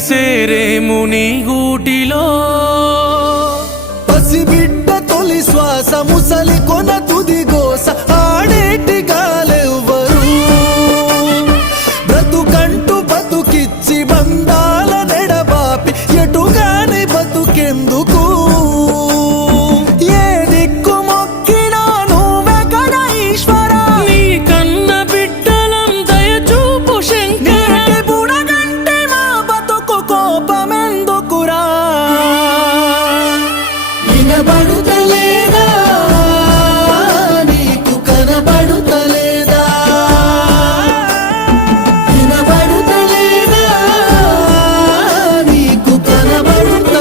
సేరేము నీ గూటిలో పసిబిడ్డ తొలి శ్వాస ముసలి కొన తుది గోస ఆడేటి గాలెవ్వరు బ్రతుకంటూ బతుకిచ్చి బంధాల నెడబాపి ఎటుగాని బతుకెందుకు